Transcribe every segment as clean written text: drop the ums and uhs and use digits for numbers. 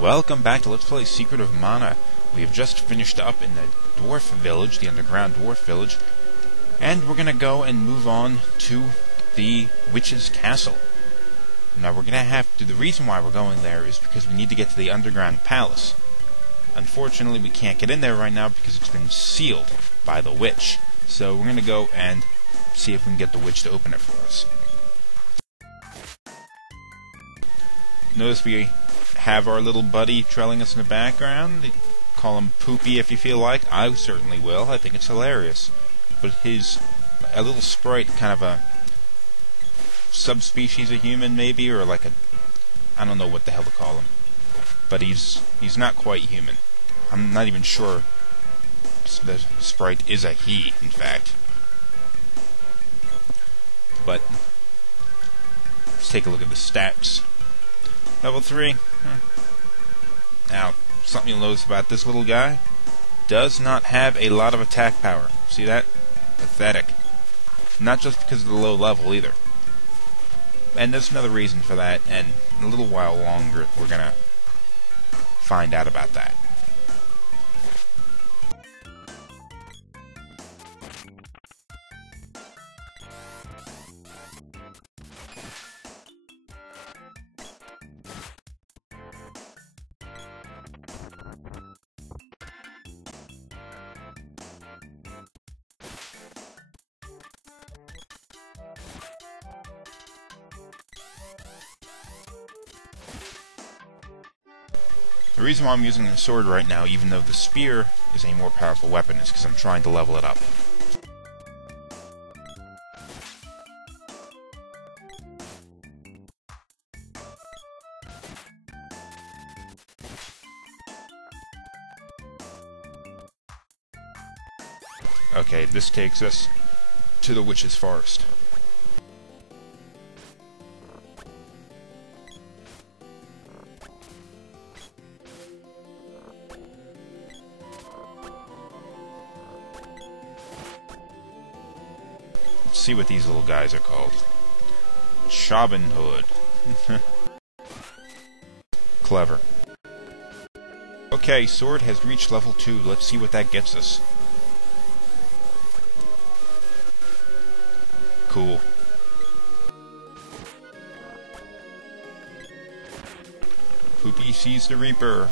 Welcome back to Let's Play Secret of Mana. We have just finished up in the dwarf village, the underground dwarf village, and we're going to go and move on to the witch's castle. Now we're going to have to, the reason why we're going there is because we need to get to the underground palace. Unfortunately, we can't get in there right now because it's been sealed by the witch. So we're going to go and see if we can get the witch to open it for us. Notice we have our little buddy trailing us in the background. Call him Poopy if you feel like. I certainly will. I think it's hilarious. But he's a little sprite, kind of a subspecies of human maybe, or like a, I don't know what the hell to call him. But he's not quite human. I'm not even sure the sprite is a he, in fact. But let's take a look at the stats. Level 3. Now, something you'll notice about this little guy, does not have a lot of attack power. See that? Pathetic. Not just because of the low level either. And there's another reason for that, and in a little while longer we're gonna find out about that. The reason why I'm using the sword right now, even though the spear is a more powerful weapon, is because I'm trying to level it up. Okay, this takes us to the witch's forest. See what these little guys are called. Shaban Hood. Clever. Okay, sword has reached level 2. Let's see what that gets us. Cool. Poopy sees the Reaper.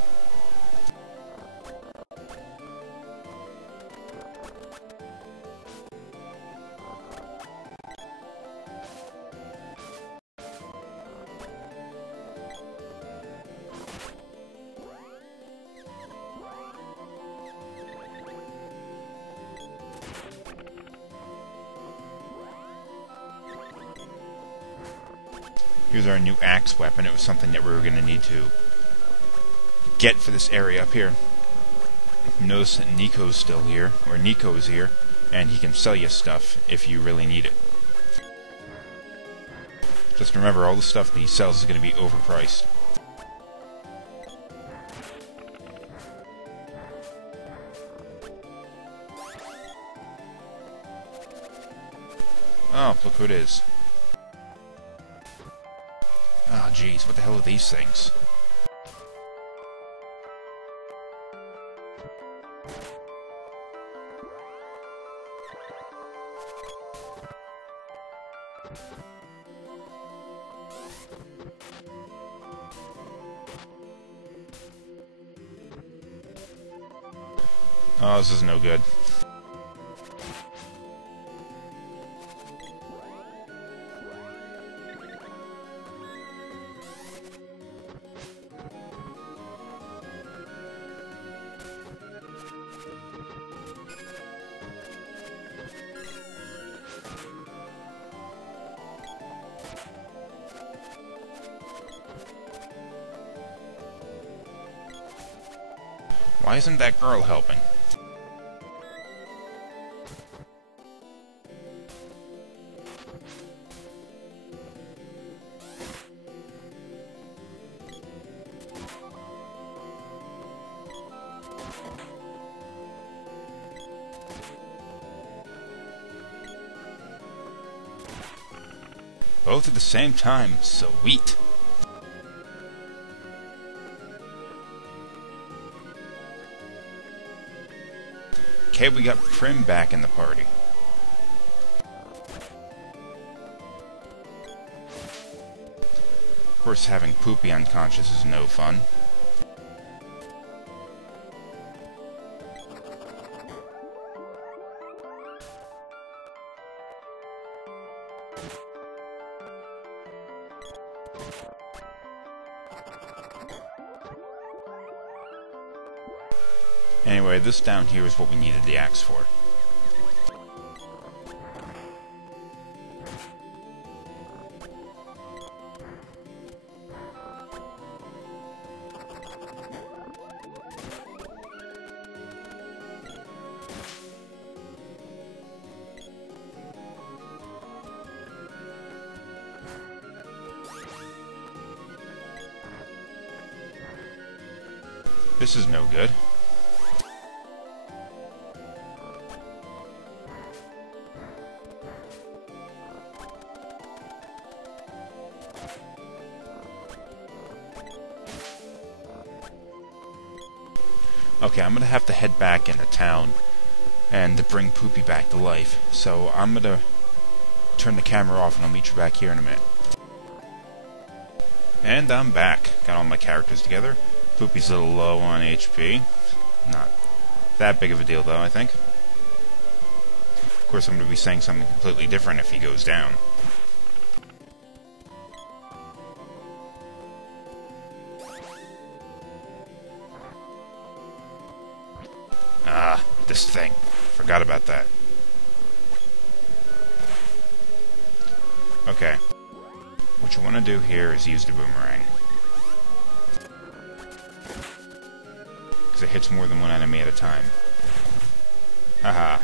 Here's our new axe weapon. It was something that we were going to need to get for this area up here. Notice that Nico's still here, or Nico is here, and he can sell you stuff if you really need it. Just remember, all the stuff that he sells is going to be overpriced. Oh, look who it is. Oh, jeez, what the hell are these things? Oh, this is no good. Why isn't that girl helping? Both at the same time. Sweet. Okay, we got Prim back in the party. Of course, having Poopy unconscious is no fun. Anyway, this down here is what we needed the axe for. This is no good. Okay, I'm gonna have to head back into town and to bring Poopy back to life. So I'm gonna turn the camera off and I'll meet you back here in a minute. And I'm back. Got all my characters together. Poopy's a little low on HP. Not that big of a deal though, I think. Of course, I'm gonna be saying something completely different if he goes down. Ah, this thing. Forgot about that. Okay. What you want to do here is use the boomerang. Because it hits more than one enemy at a time. Haha.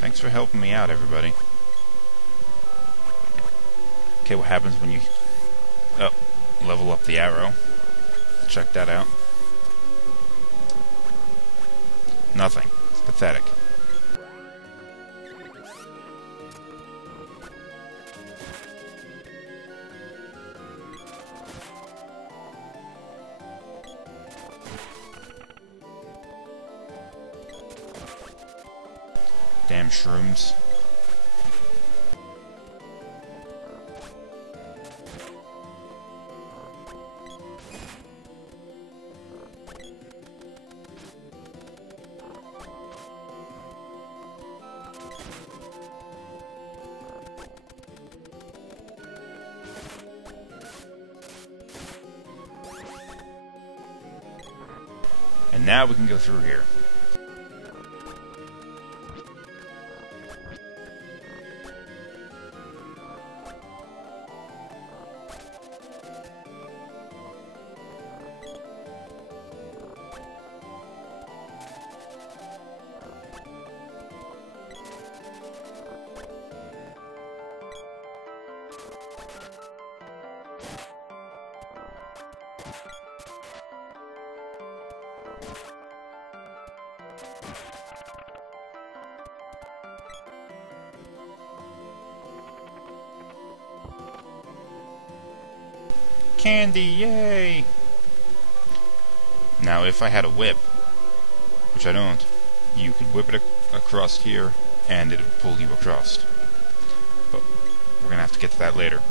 Thanks for helping me out, everybody. Okay, what happens when you... Oh, level up the arrow. Check that out. Nothing. It's pathetic. Damn shrooms. And now we can go through here. Candy, yay! Now, if I had a whip, which I don't, you could whip it across here, and it would pull you across. But we're gonna have to get to that later.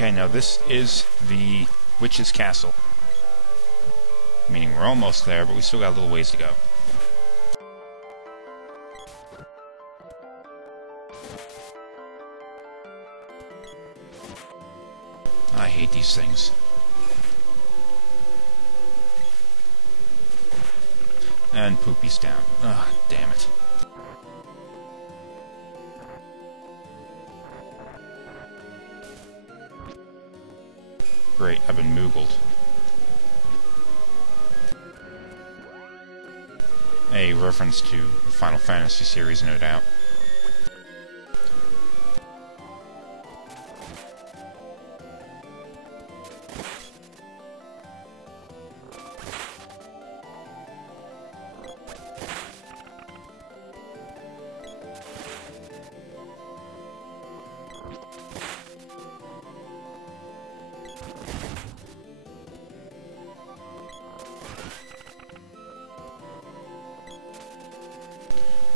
Okay, now this is the witch's castle. Meaning we're almost there, but we still got a little ways to go. I hate these things. And Poopy's down. Ugh, damn it. Great, I've been moogled. A reference to the Final Fantasy series, no doubt.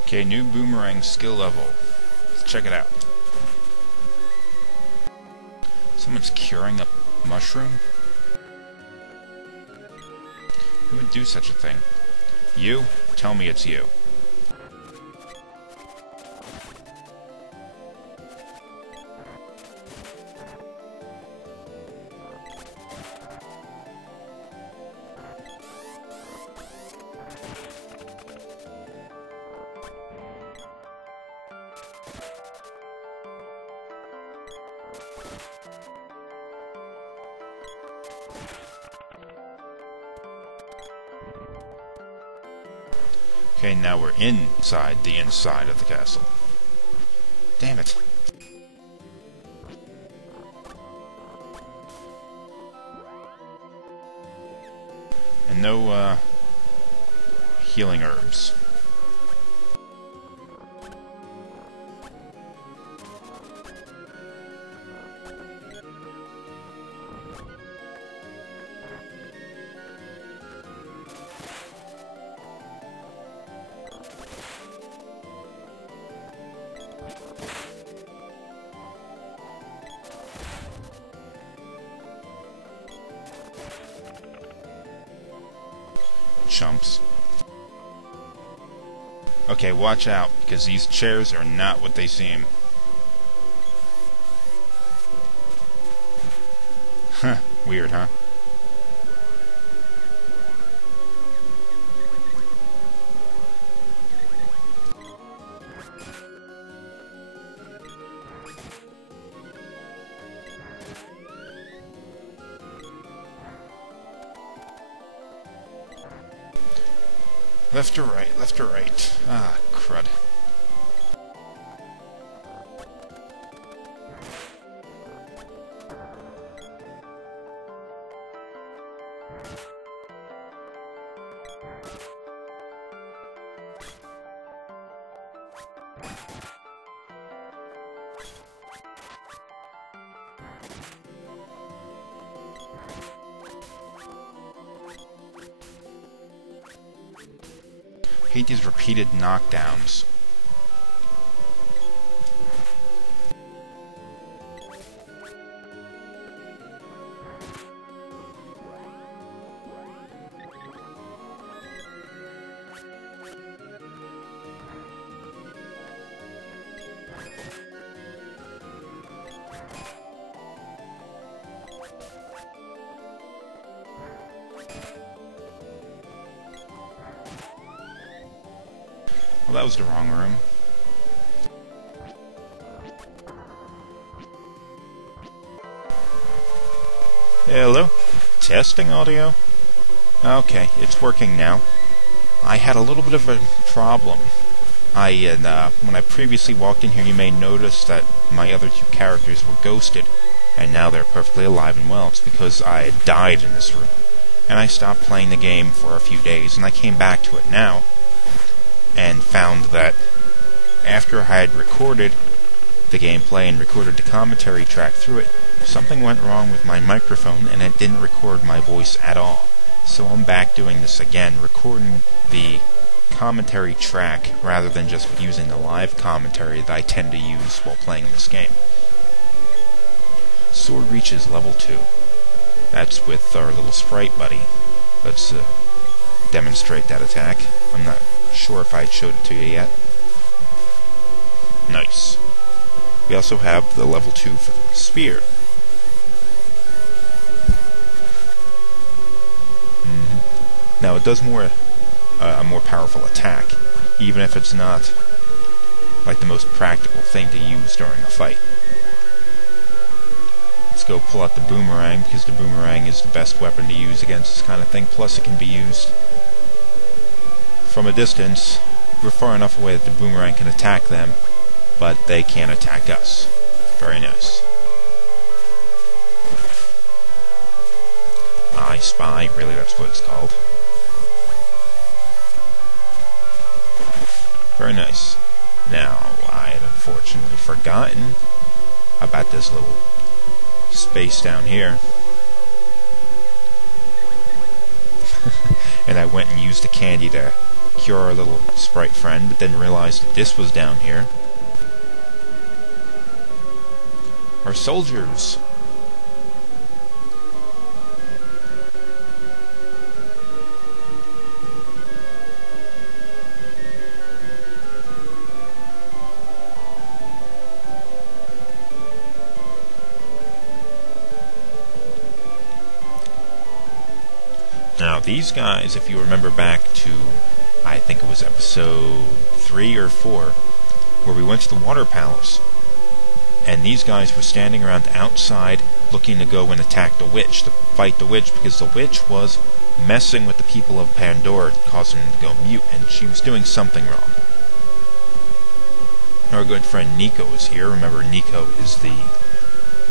Okay, new boomerang skill level. Let's check it out. Someone's curing a mushroom? Who would do such a thing? You? Tell me it's you. Okay, now we're inside the inside of the castle. Damn it. And no, healing herbs. Chumps. Okay, watch out, because these chairs are not what they seem. Huh, weird, huh? Left or right, left or right. Ah, crud. Hate these repeated knockdowns. Well, that was the wrong room. Hello? Testing audio? Okay, it's working now. I had a little bit of a problem. When I previously walked in here, you may notice that my other two characters were ghosted, and now they're perfectly alive and well. It's because I had died in this room. And I stopped playing the game for a few days, and I came back to it now, and found that after I had recorded the gameplay and recorded the commentary track through it, something went wrong with my microphone and it didn't record my voice at all. So I'm back doing this again, recording the commentary track rather than just using the live commentary that I tend to use while playing this game. Sword reaches level 2. That's with our little sprite buddy. Let's demonstrate that attack. I'm not sure if I showed it to you yet. Nice. We also have the level 2 for the spear. Now it does a more powerful attack, even if it's not like the most practical thing to use during a fight. Let's go pull out the boomerang, because the boomerang is the best weapon to use against this kind of thing. Plus it can be used from a distance. We're far enough away that the boomerang can attack them, but they can't attack us. Very nice. I Spy, really, that's what it's called. Very nice. Now, I had unfortunately forgotten about this little space down here. And I went and used a candy to cure our little sprite friend, but then realized that this was down here. Our soldiers! Now, these guys, if you remember back to, I think it was episode 3 or 4, where we went to the Water Palace, and these guys were standing around outside looking to go and attack the witch, to fight the witch, because the witch was messing with the people of Pandora, causing them to go mute, and she was doing something wrong. Our good friend Nico is here. Remember, Nico is the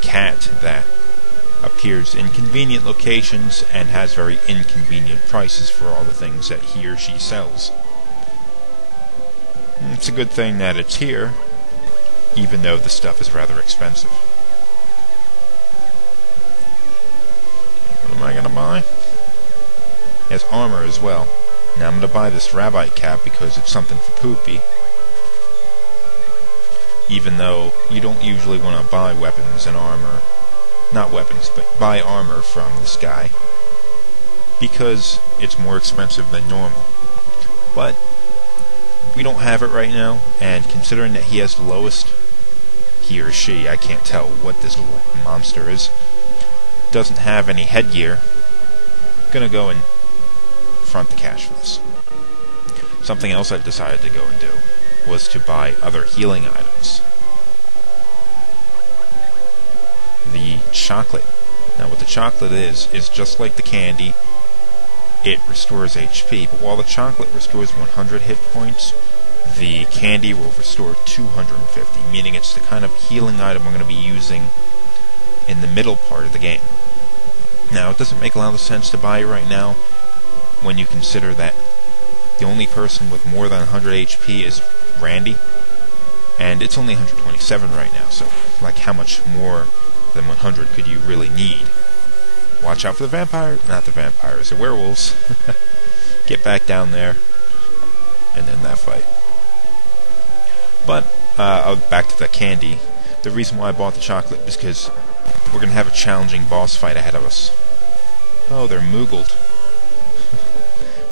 cat that appears in convenient locations and has very inconvenient prices for all the things that he or she sells. It's a good thing that it's here, even though the stuff is rather expensive. What am I going to buy? It has armor as well. Now I'm going to buy this rabbit cap because it's something for Poopy. Even though you don't usually want to buy weapons and armor. Not weapons, but buy armor from this guy, because it's more expensive than normal. But we don't have it right now, and considering that he has the lowest, he or she, I can't tell what this little monster is, doesn't have any headgear, I'm gonna go and front the cash for this. Something else I decided to go and do was to buy other healing items. The chocolate. Now what the chocolate is just like the candy. It restores HP, but while the chocolate restores 100 hit points, the candy will restore 250, meaning it's the kind of healing item we're going to be using in the middle part of the game. Now it doesn't make a lot of sense to buy it right now when you consider that the only person with more than 100 HP is Randi, and it's only 127 right now, so like how much more than 100 could you really need? Watch out for the vampires, not the vampires, the werewolves. Get back down there and end that fight. But back to the candy. The reason why I bought the chocolate is because we're gonna have a challenging boss fight ahead of us. Oh, they're moogled.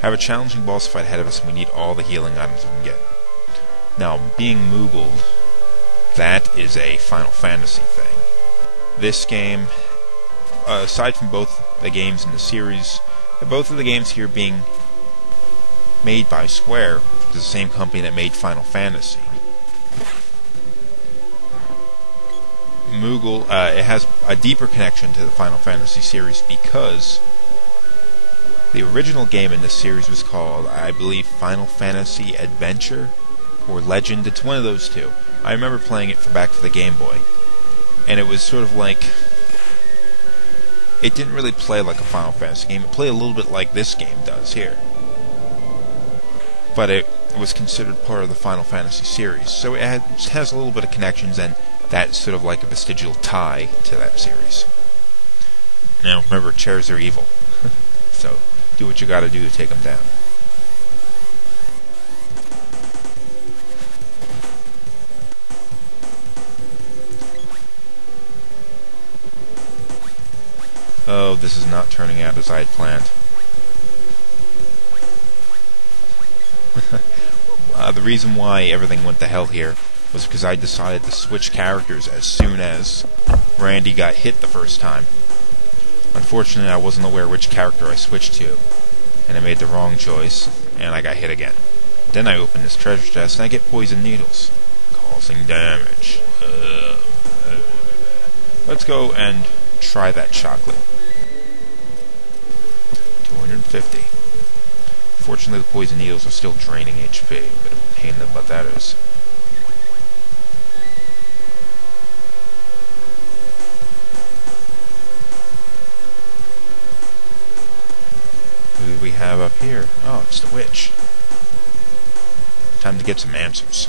Have a challenging boss fight ahead of us, and we need all the healing items we can get. Now, being moogled, that is a Final Fantasy thing. This game, aside from both the games in the series, both of the games here being made by Square, which is the same company that made Final Fantasy. Moogle, it has a deeper connection to the Final Fantasy series because the original game in this series was called, I believe, Final Fantasy Adventure or Legend. It's one of those two. I remember playing it back for the Game Boy. And it was sort of like, it didn't really play like a Final Fantasy game. It played a little bit like this game does here. But it was considered part of the Final Fantasy series. So it has a little bit of connections, and that's sort of like a vestigial tie to that series. Now, remember, chairs are evil. So, do what you gotta do to take them down. Oh, this is not turning out as I had planned. The reason why everything went to hell here was because I decided to switch characters as soon as Randi got hit the first time. Unfortunately, I wasn't aware which character I switched to, and I made the wrong choice, and I got hit again. Then I opened this treasure chest, and I get poison needles, causing damage. Let's go and try that chocolate. 250. Fortunately, the poison needles are still draining HP. Bit of a pain in the butt that is. Who do we have up here? Oh, it's the witch. Time to get some answers.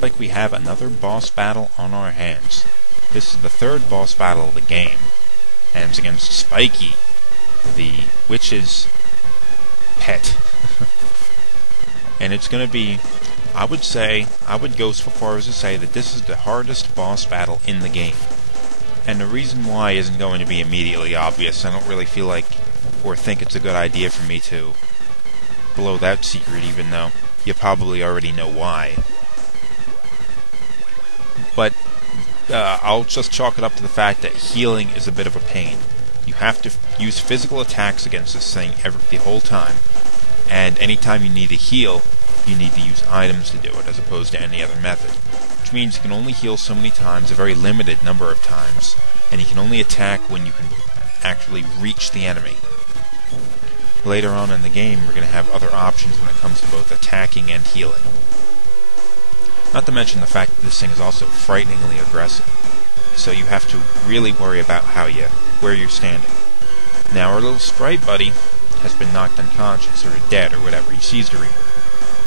Like we have another boss battle on our hands. This is the third boss battle of the game, and it's against Spiky, the witch's pet. And it's gonna be, I would go so far as to say that this is the hardest boss battle in the game. And the reason why isn't going to be immediately obvious. I don't really feel like or think it's a good idea for me to blow that secret, even though you probably already know why. But I'll just chalk it up to the fact that healing is a bit of a pain. You have to use physical attacks against this thing the whole time, and anytime you need to heal, you need to use items to do it, as opposed to any other method. Which means you can only heal so many times, a very limited number of times, and you can only attack when you can actually reach the enemy. Later on in the game, we're going to have other options when it comes to both attacking and healing. Not to mention the fact that this thing is also frighteningly aggressive, so you have to really worry about where you're standing. Now, our little sprite buddy has been knocked unconscious, or dead, or whatever. He seized a reaper.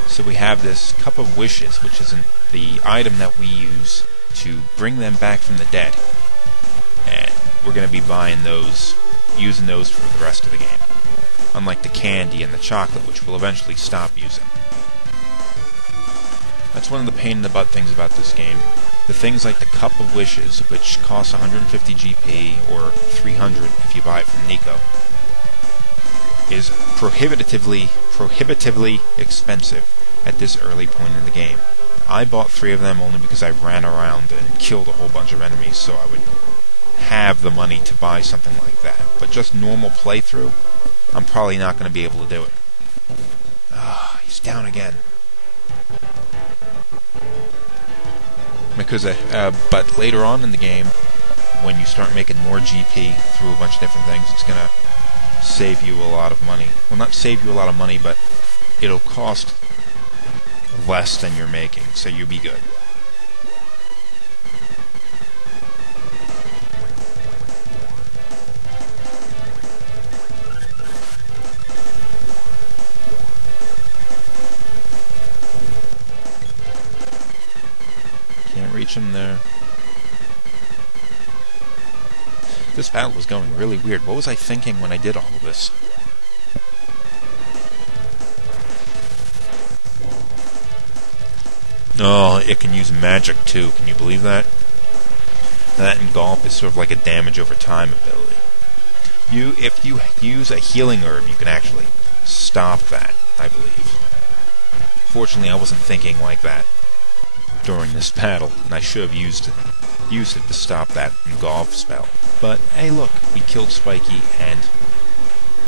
So we have this Cup of Wishes, which is the item that we use to bring them back from the dead. And we're going to be using those for the rest of the game. Unlike the candy and the chocolate, which we'll eventually stop using. That's one of the pain-in-the-butt things about this game. The things like the Cup of Wishes, which costs 150 GP, or 300 if you buy it from Nico, is prohibitively expensive at this early point in the game. I bought 3 of them only because I ran around and killed a whole bunch of enemies, so I would have the money to buy something like that. But just normal playthrough, I'm probably not going to be able to do it. He's down again. Because, but later on in the game, when you start making more GP through a bunch of different things, it's going to save you a lot of money. Well, not save you a lot of money, but it'll cost less than you're making, so you'll be good. Can't reach him there. This battle was going really weird. What was I thinking when I did all of this? Oh, it can use magic too. Can you believe that? That engulf is sort of like a damage over time ability. If you use a healing herb, you can actually stop that, I believe. Fortunately, I wasn't thinking like that during this battle, and I should have used it to stop that engulf spell. But hey, look, we killed Spiky, and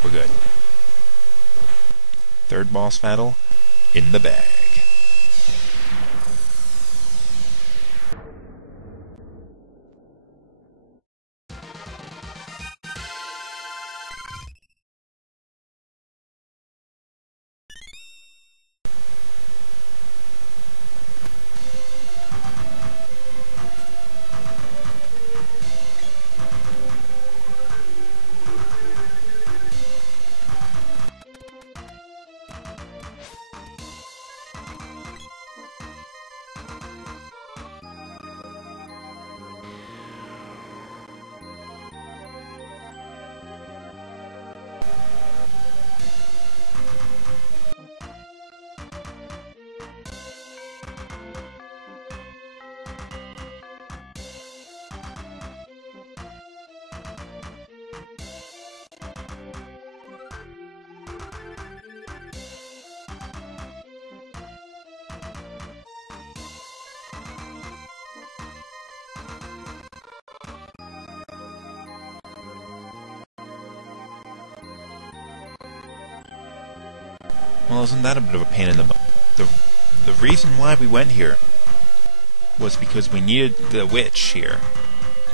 we're good. Third boss battle in the bag. Well, isn't that a bit of a pain in the butt? The reason why we went here was because we needed the witch here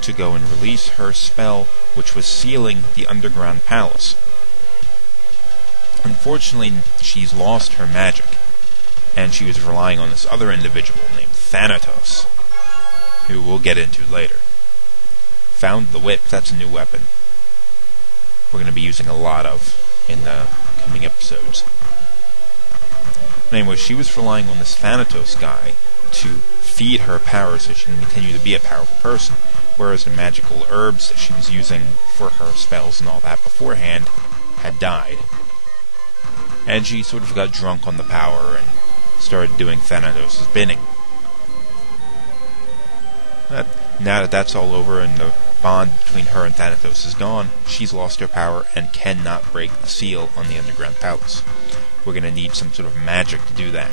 to go and release her spell, which was sealing the underground palace. Unfortunately, she's lost her magic, and she was relying on this other individual named Thanatos, who we'll get into later. Found the whip, that's a new weapon we're going to be using a lot of in the coming episodes. Anyway, she was relying on this Thanatos guy to feed her power so she can continue to be a powerful person, whereas the magical herbs that she was using for her spells and all that beforehand had died. And she sort of got drunk on the power and started doing Thanatos' bidding. Now that that's all over and the bond between her and Thanatos is gone, she's lost her power and cannot break the seal on the underground palace. We're going to need some sort of magic to do that.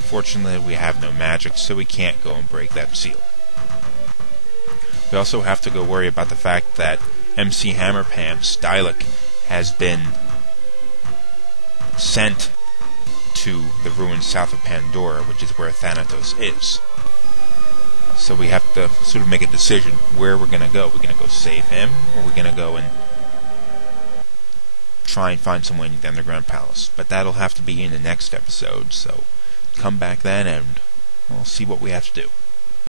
Fortunately, we have no magic, so we can't go and break that seal. We also have to go worry about the fact that MC Hammerpants, Stylic, has been sent to the ruins south of Pandora, which is where Thanatos is. So we have to sort of make a decision where we're going to go. We're going to go save him, or we're going to go and try and find someone in the underground palace. But that'll have to be in the next episode, so come back then and we'll see what we have to do.